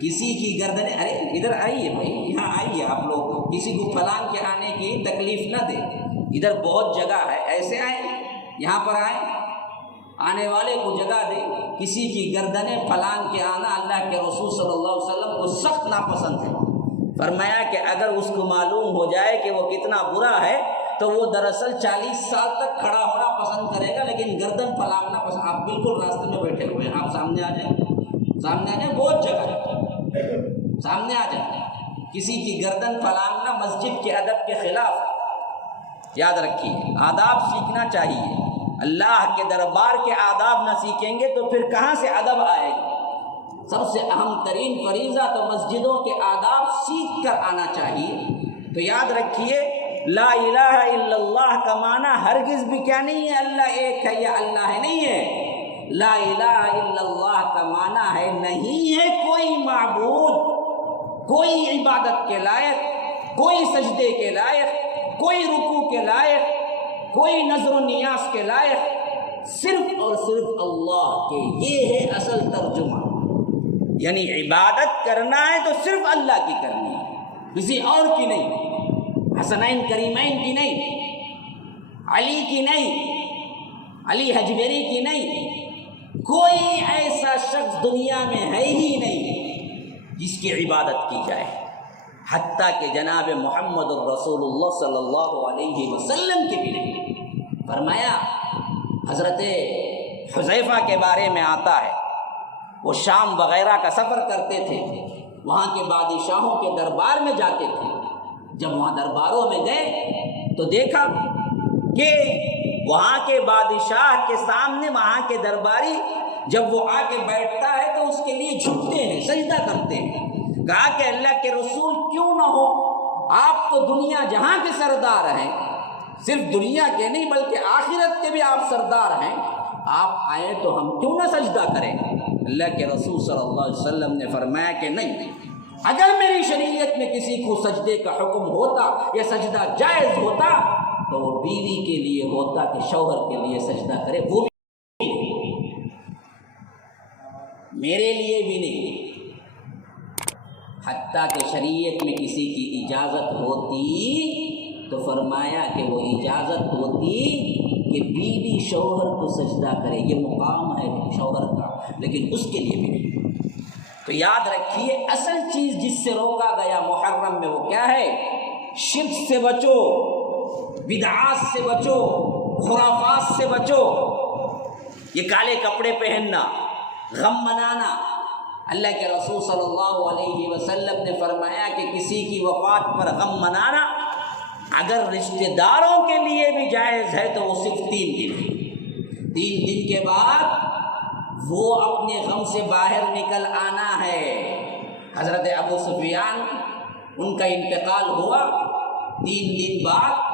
کسی کی گردن، ارے ادھر آئیے بھائی، یہاں آئیے آپ لوگ، کسی کو فلان کے آنے کی تکلیف نہ دے، ادھر بہت جگہ ہے، ایسے آئیں، یہاں پر آئیں، آنے والے کو جگہ دے، کسی کی گردنیں فلان کے آنا اللہ کے رسول صلی اللہ علیہ وسلم کو سخت ناپسند ہے۔ فرمایا کہ اگر اس کو معلوم ہو جائے کہ وہ کتنا برا ہے تو وہ دراصل 40 سال تک کھڑا ہونا پسند کرے گا، لیکن گردن پھلانگنا پسند۔ آپ بالکل راستے میں بیٹھے ہوئے ہیں، آپ سامنے آ جائیں، سامنے آ جائیں، بہت جگہ ہے، سامنے آ جائیں۔ کسی کی گردن پھلانگنا مسجد کے ادب کے خلاف ہے، یاد رکھیے، آداب سیکھنا چاہیے۔ اللہ کے دربار کے آداب نہ سیکھیں گے تو پھر کہاں سے ادب آئے گا؟ سب سے اہم ترین فریضہ تو مسجدوں کے آداب سیکھ کر آنا چاہیے۔ تو یاد رکھیے، لا الہ الا اللہ کا معنی ہرگز بھی کیا نہیں ہے اللہ ایک ہے یا اللہ ہے، نہیں ہے۔ لا الہ الا اللہ کا معنی ہے نہیں ہے کوئی معبود، کوئی عبادت کے لائق، کوئی سجدے کے لائق، کوئی رکوع کے لائق، کوئی نظر و نیاز کے لائق، صرف اور صرف اللہ کے۔ یہ ہے اصل ترجمہ، یعنی عبادت کرنا ہے تو صرف اللہ کی کرنی ہے، کسی اور کی نہیں، حسنین کریمین کی نہیں، علی کی نہیں، علی حجویری کی نہیں، کوئی ایسا شخص دنیا میں ہے ہی نہیں جس کی عبادت کی جائے، حتیٰ کہ جناب محمد الرسول اللہ صلی اللہ علیہ وسلم کے بھی نہیں۔ فرمایا، حضرت حذیفہ کے بارے میں آتا ہے، وہ شام وغیرہ کا سفر کرتے تھے، وہاں کے بادشاہوں کے دربار میں جاتے تھے۔ جب وہاں درباروں میں گئے تو دیکھا کہ وہاں کے بادشاہ کے سامنے وہاں کے درباری جب وہ آ کے بیٹھتا ہے تو اس کے لیے جھکتے ہیں، سجدہ کرتے ہیں۔ کہا کہ اللہ کے رسول کیوں نہ ہو، آپ تو دنیا جہاں کے سردار ہیں، صرف دنیا کے نہیں بلکہ آخرت کے بھی آپ سردار ہیں، آپ آئیں تو ہم کیوں نہ سجدہ کریں؟ اللہ کے رسول صلی اللہ علیہ وسلم نے فرمایا کہ نہیں، اگر میری شریعت میں کسی کو سجدے کا حکم ہوتا یا سجدہ جائز ہوتا تو وہ بیوی کے لیے ہوتا کہ شوہر کے لیے سجدہ کرے، وہ بھی میرے لیے بھی نہیں۔ حتیٰ کہ شریعت میں کسی کی اجازت ہوتی تو فرمایا کہ وہ اجازت ہوتی کہ بیوی شوہر کو سجدہ کرے، یہ مقام ہے شوہر کا، لیکن اس کے لیے بھی نہیں۔ تو یاد رکھیے، اصل چیز جس سے روکا گیا محرم میں وہ کیا ہے؟ شرک سے بچو، بدعات سے بچو، خرافات سے بچو۔ یہ کالے کپڑے پہننا، غم منانا، اللہ کے رسول صلی اللہ علیہ وسلم نے فرمایا کہ کسی کی وفات پر غم منانا اگر رشتہ داروں کے لیے بھی جائز ہے تو وہ صرف 3 دن ہے، 3 دن کے بعد وہ اپنے غم سے باہر نکل آنا ہے۔ حضرت ابو سفیان ان کا انتقال ہوا، 3 دن بعد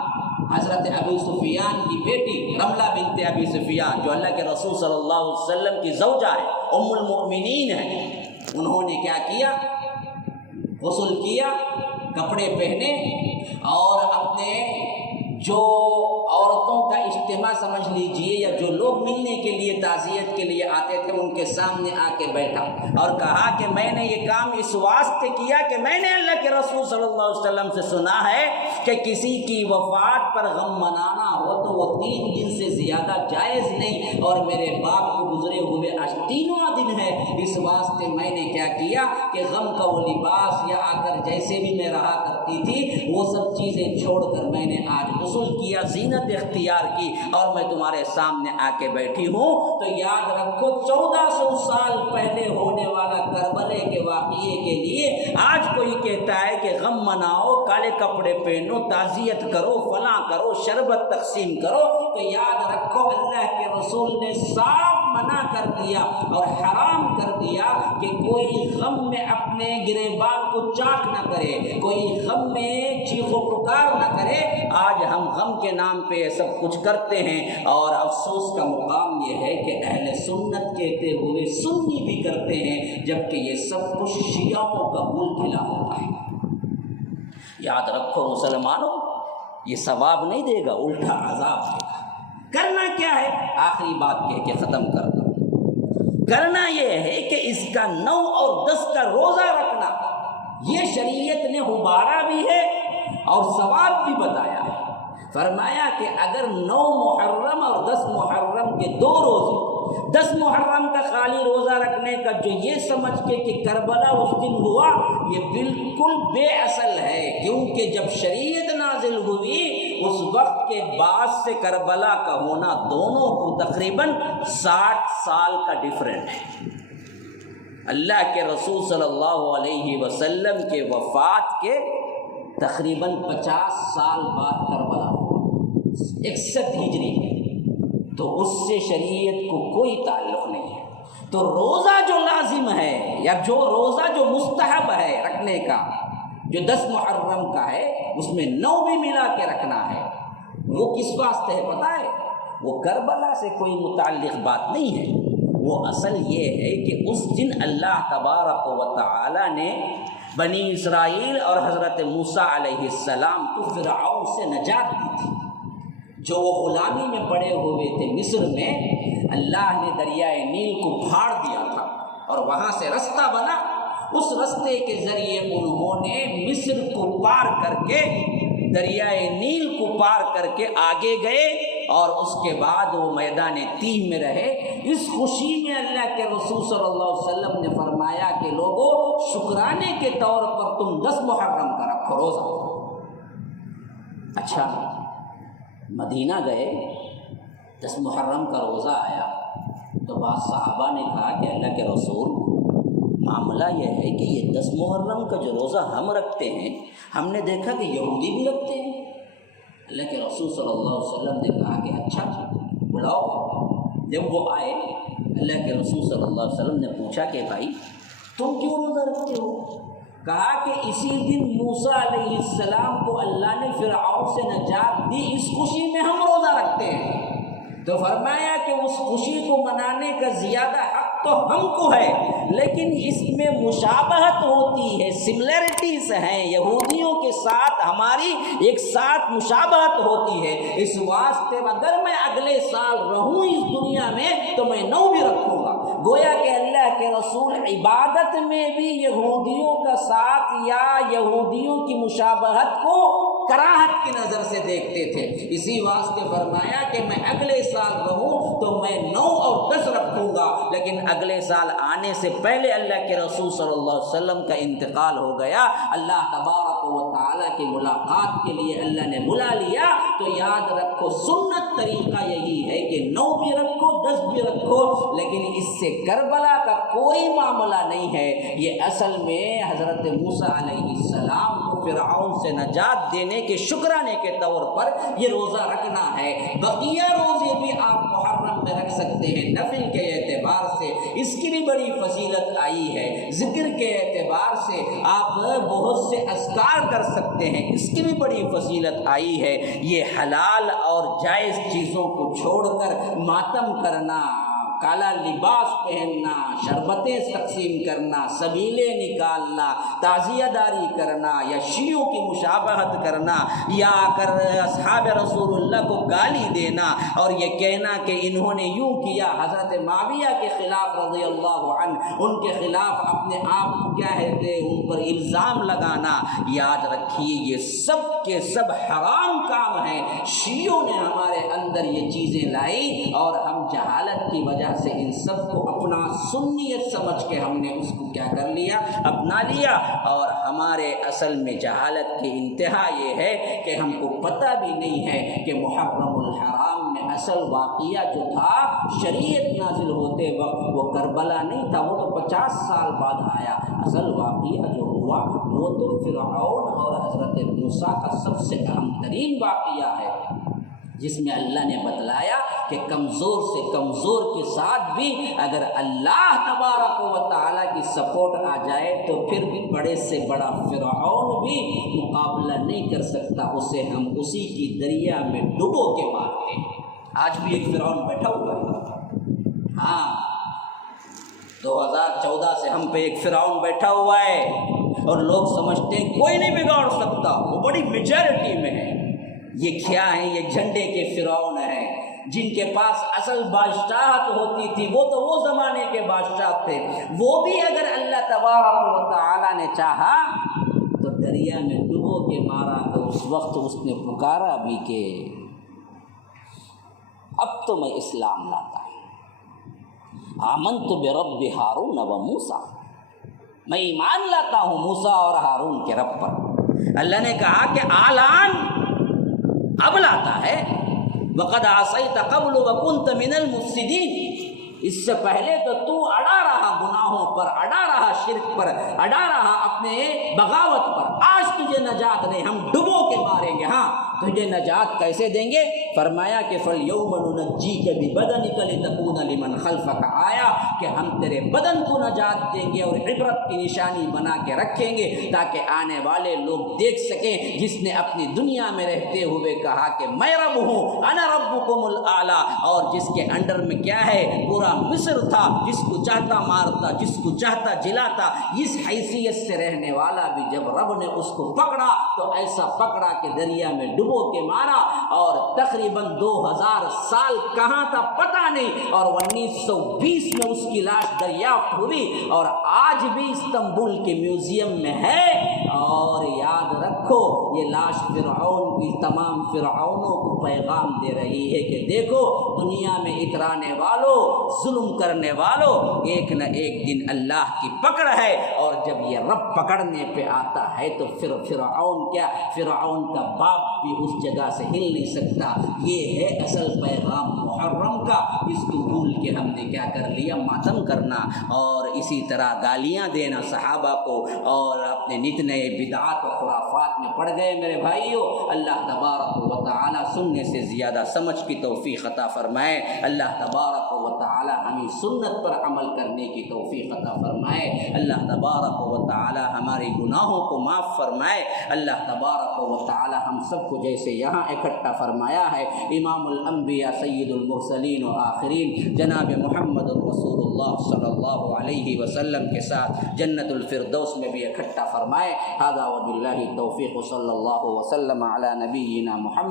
حضرت ابو سفیان کی بیٹی رملہ بنت ابی سفیان جو اللہ کے رسول صلی اللہ علیہ وسلم کی زوجہ ہے، ام المؤمنین ہے، انہوں نے کیا کیا؟ غسل کیا، کپڑے پہنے اور اپنے جو عورتوں کا اجتماع سمجھ لیجئے یا جو لوگ ملنے کے لیے تعزیت کے لیے آتے تھے ان کے سامنے آ کے بیٹھا اور کہا کہ میں نے یہ کام اس واسطے کیا کہ میں نے اللہ کے رسول صلی اللہ علیہ وسلم سے سنا ہے کہ کسی کی وفات پر غم منانا ہو تو وہ 3 دن سے زیادہ جائز نہیں، اور میرے باپ کو گزرے ہوئے آج 3واں دن ہے، اس واسطے میں نے کیا کیا کہ غم کا وہ لباس یا آ کر جیسے بھی میں رہا کرتی تھی وہ سب چیزیں چھوڑ کر میں نے آج غسل کیا، زینت اختیار کی اور میں تمہارے سامنے آ کے بیٹھی ہوں۔ تو یاد رکھو 1400 سال پہلے ہونے والا کربلے کے واقعے کے لیے آج کوئی کہتا ہے کہ غم مناؤ، کالے کپڑے پہنو، تعزیت کرو، فلاں کرو، شربت تقسیم کرو، تو یاد رکھو اللہ کے رسول نے صاف منع کر دیا اور حرام کر دیا کہ کوئی غم میں اپنے گریبان کو چاک نہ کرے، کوئی غم میں چیخ و پکار نہ کرے۔ آج ہم غم کے نام پہ یہ سب کچھ کرتے ہیں، اور افسوس کا مقام یہ ہے کہ اہل سنت کہتے ہوئے سنی بھی کرتے ہیں، جبکہ یہ سب کچھ شیعوں کا مول کھلا ہوتا ہے۔ یاد رکھو مسلمانوں، یہ ثواب نہیں دے گا، الٹا عذاب دے گا۔ کرنا کیا ہے؟ آخری بات کہہ کے ختم کر دو۔ کرنا یہ ہے کہ اس کا 9 اور 10 کا روزہ رکھنا، یہ شریعت نے ابھارا بھی ہے اور ثواب بھی بتایا ہے۔ فرمایا کہ اگر 9 محرم اور 10 محرم کے 2 روزے، 10 محرم کا خالی روزہ رکھنے کا جو یہ سمجھ کے کہ کربلا اس دن ہوا، یہ بالکل بے اصل ہے، کیونکہ جب شریعت نازل ہوئی اس وقت کے بعد سے کربلا کا ہونا دونوں کو تقریباً 60 سال کا ڈیفرنٹ ہے۔ اللہ کے رسول صلی اللہ علیہ وسلم کے وفات کے تقریباً 50 سال بعد کربلا ہوا، 61 ہجری میں، تو اس سے شریعت کو کوئی تعلق نہیں ہے۔ تو روزہ جو لازم ہے یا جو روزہ جو مستحب ہے رکھنے کا، جو 10 محرم کا ہے، اس میں 9 بھی ملا کے رکھنا ہے، وہ کس واسطے ہے پتہ ہے؟ وہ کربلا سے کوئی متعلق بات نہیں ہے، وہ اصل یہ ہے کہ اس دن اللہ تبارک و تعالی نے بنی اسرائیل اور حضرت موسیٰ علیہ السلام کو فرعون سے نجات دی تھی، جو وہ غلامی میں پڑے ہوئے تھے مصر میں۔ اللہ نے دریائے نیل کو پھاڑ دیا تھا اور وہاں سے رستہ بنا، اس رستے کے ذریعے انہوں نے مصر کو پار کر کے، دریائے نیل کو پار کر کے آگے گئے، اور اس کے بعد وہ میدان تیہ میں رہے۔ اس خوشی میں اللہ کے رسول صلی اللہ علیہ وسلم نے فرمایا کہ لوگوں، شکرانے کے طور پر تم 10 محرم کا رکھو روزہ۔ اچھا، مدینہ گئے، 10 محرم کا روزہ آیا تو بعض صحابہ نے کہا کہ اللہ کے رسول، معاملہ یہ ہے کہ یہ 10 محرم کا جو روزہ ہم رکھتے ہیں، ہم نے دیکھا کہ یہودی بھی رکھتے ہیں۔ اللہ کے رسول صلی اللہ علیہ وسلم نے کہا کہ اچھا بلاؤ۔ جب وہ آئے، اللہ کے رسول صلی اللہ علیہ وسلم نے پوچھا کہ بھائی تم کیوں روزہ رکھتے ہو؟ کہا کہ اسی دن موسیٰ علیہ السلام کو اللہ نے فرعون سے نجات دی، اس خوشی میں ہم روزہ رکھتے ہیں۔ تو فرمایا کہ اس خوشی کو منانے کا زیادہ حق تو ہم کو ہے، لیکن اس میں مشابہت ہوتی ہے، سملیرٹیز ہیں، یہودیوں کے ساتھ ہماری ایک ساتھ مشابہت ہوتی ہے۔ اس واسطے اگر میں اگلے سال رہوں اس دنیا میں تو میں 9 بھی رکھوں گا۔ گویا کہ اللہ کے رسول عبادت میں بھی یہودیوں کا ساتھ یا یہودیوں کی مشابہت کو کراہت کی نظر سے دیکھتے تھے، اسی واسطے فرمایا کہ میں اگلے سال رہوں تو میں 9 اور 10 رکھوں گا، لیکن اگلے سال آنے سے پہلے اللہ کے رسول صلی اللہ علیہ وسلم کا انتقال ہو گیا۔ اللہ تبارک و تعالیٰ کی ملاقات کے لیے اللہ نے بلا لیا۔ تو یاد رکھو، سنت طریقہ یہی ہے کہ 9 بھی رکھو، 10 بھی رکھو، لیکن اس سے کربلا کا کوئی معاملہ نہیں ہے۔ یہ اصل میں حضرت موسیٰ علیہ السلام کو فرعون سے نجات دینے کے شکرانے کے طور پر یہ روزہ رکھنا ہے۔ بقیہ روزے بھی آپ محرم میں رکھ سکتے ہیں، نفل کے اعتبار سے اس کی بھی بڑی فضیلت آئی ہے، ذکر کے اعتبار سے آپ بہت سے اذکار کر سکتے ہیں، اس کی بھی بڑی فضیلت آئی ہے۔ یہ حلال اور جائز چیزوں کو چھوڑ کر ماتم کرنا، کالا لباس پہننا، شربتیں تقسیم کرنا، سبیلیں نکالنا، تعزیہ داری کرنا، یا شیعوں کی مشابہت کرنا، یا کر اصحاب رسول اللہ کو گالی دینا اور یہ کہنا کہ انہوں نے یوں کیا، حضرت معاویہ کے خلاف رضی اللہ عنہ، ان کے خلاف اپنے آپ کو کیا ہے ان پر الزام لگانا، یاد رکھیے یہ سب کے سب حرام کام ہیں۔ شیعوں نے ہمارے اندر یہ چیزیں لائی اور ہم جہالت کی وجہ سے ان سب کو اپنا سنیت سمجھ کے ہم نے اس کو کیا کر لیا، اپنا لیا، اور ہمارے اصل میں جہالت کی انتہا یہ ہے کہ ہم کو پتہ بھی نہیں ہے کہ محرم الحرام میں اصل واقعہ جو تھا شریعت نازل ہوتے وقت وہ کربلا نہیں تھا، وہ تو 50 سال بعد آیا۔ اصل واقعہ جو ہوا وہ تو فرعون اور حضرت موسیٰ کا سب سے اہم ترین واقعہ ہے، جس میں اللہ نے بتلایا کہ کمزور سے کمزور کے ساتھ بھی اگر اللہ تبارک و تعالیٰ کی سپورٹ آ جائے تو پھر بھی بڑے سے بڑا فرعون بھی مقابلہ نہیں کر سکتا، اسے ہم اسی کی دریا میں ڈبو کے مارتے ہیں۔ آج بھی ایک فرعون بیٹھا ہوا ہے، ہاں 2014 سے ہم پہ ایک فرعون بیٹھا ہوا ہے، اور لوگ سمجھتے ہیں کوئی نہیں بگاڑ سکتا، وہ بڑی میجارٹی میں ہے۔ یہ کیا ہیں؟ یہ جھنڈے کے فرعون ہیں، جن کے پاس اصل بادشاہت ہوتی تھی، وہ تو وہ زمانے کے بادشاہ تھے، وہ بھی اگر اللہ تبارک و تعالیٰ نے چاہا تو دریا میں ڈبو کے مارا، تو اس وقت اس نے پکارا بھی کہ اب تو میں اسلام لاتا ہوں، آمنت برب ہارون و موسیٰ، میں ایمان لاتا ہوں موسیٰ اور ہارون کے رب پر۔ اللہ نے کہا کہ آلان اب لاتا ہے، وقد عصیت قبل وکنت من المفسدین، اس سے پہلے تو اڑا رہا گناہوں پر، اڑا رہا شرک پر، اڑا رہا اپنے بغاوت پر، آج تجھے نجات نہیں، ہم ڈبو کے ماریں گے۔ ہاں تجھے نجات کیسے دیں گے؟ فرمایا کہ فَالْيَوْمَ نُنَجِّيكَ بِبَدَنِكَ لِتَكُونَ لِمَنْ خَلْفَكَ آیا، کہ ہم تیرے بدن کو نجات دیں گے اور عبرت کی نشانی بنا کے رکھیں گے، تاکہ آنے والے لوگ دیکھ سکیں جس نے اپنی دنیا میں رہتے ہوئے کہا کہ میں رب ہوں، انا ربکم الاعلیٰ، اور جس کے انڈر میں کیا ہے پورا مصر تھا، جس کو چاہتا مارتا، جس کو چاہتا جلاتا، اس حیثیت سے رہنے والا بھی جب رب نے اس کو پکڑا تو ایسا پکڑا کہ دریا میں ڈبو کے مارا، اور تقریباً 2000 سال کہاں تھا پتہ نہیں، اور 1920 میں اس کی لاش دریافت ہوئی، اور آج بھی استنبول کے میوزیم میں ہے۔ اور یاد رکھو یہ لاش فرعون کی تمام فرعونوں کو پیغام دے رہی ہے کہ دیکھو دنیا میں اترانے والوں، ظلم کرنے والوں، ایک نہ ایک دن اللہ کی پکڑ ہے، اور جب یہ رب پکڑنے پہ آتا ہے تو پھر فرعون کیا، فرعون کا باپ بھی اس جگہ سے ہل نہیں سکتا۔ یہ ہے اصل پیغام محرم کا، اس کو بھول کے ہم نے کیا کر لیا، ماتم کرنا، اور اسی طرح گالیاں دینا صحابہ کو، اور اپنے نت نئے بدعات و خرافات میں پڑ گئے۔ میرے بھائیو، اللہ تبارک و تعالی سننے سے زیادہ سمجھ کی توفیق عطا فرمائے، اللہ تبارک و تعالی ہمیں سنت پر عمل کرنے کی توفیق عطا فرمائے، اللہ تبارک و تعالی ہمارے گناہوں کو معاف فرمائے، اللہ تبارک و تعالی ہم سب کو جیسے یہاں اکٹھا فرمایا ہے امام الانبیاء سید المرسلین و آخرین جناب محمد رسول اللہ صلی اللہ علیہ وسلم کے ساتھ جنت الفردوس میں بھی اکٹھا فرمائے۔ ھذا وباللہ التوفیق، صلی اللہ وسلم علی نبینا محمد۔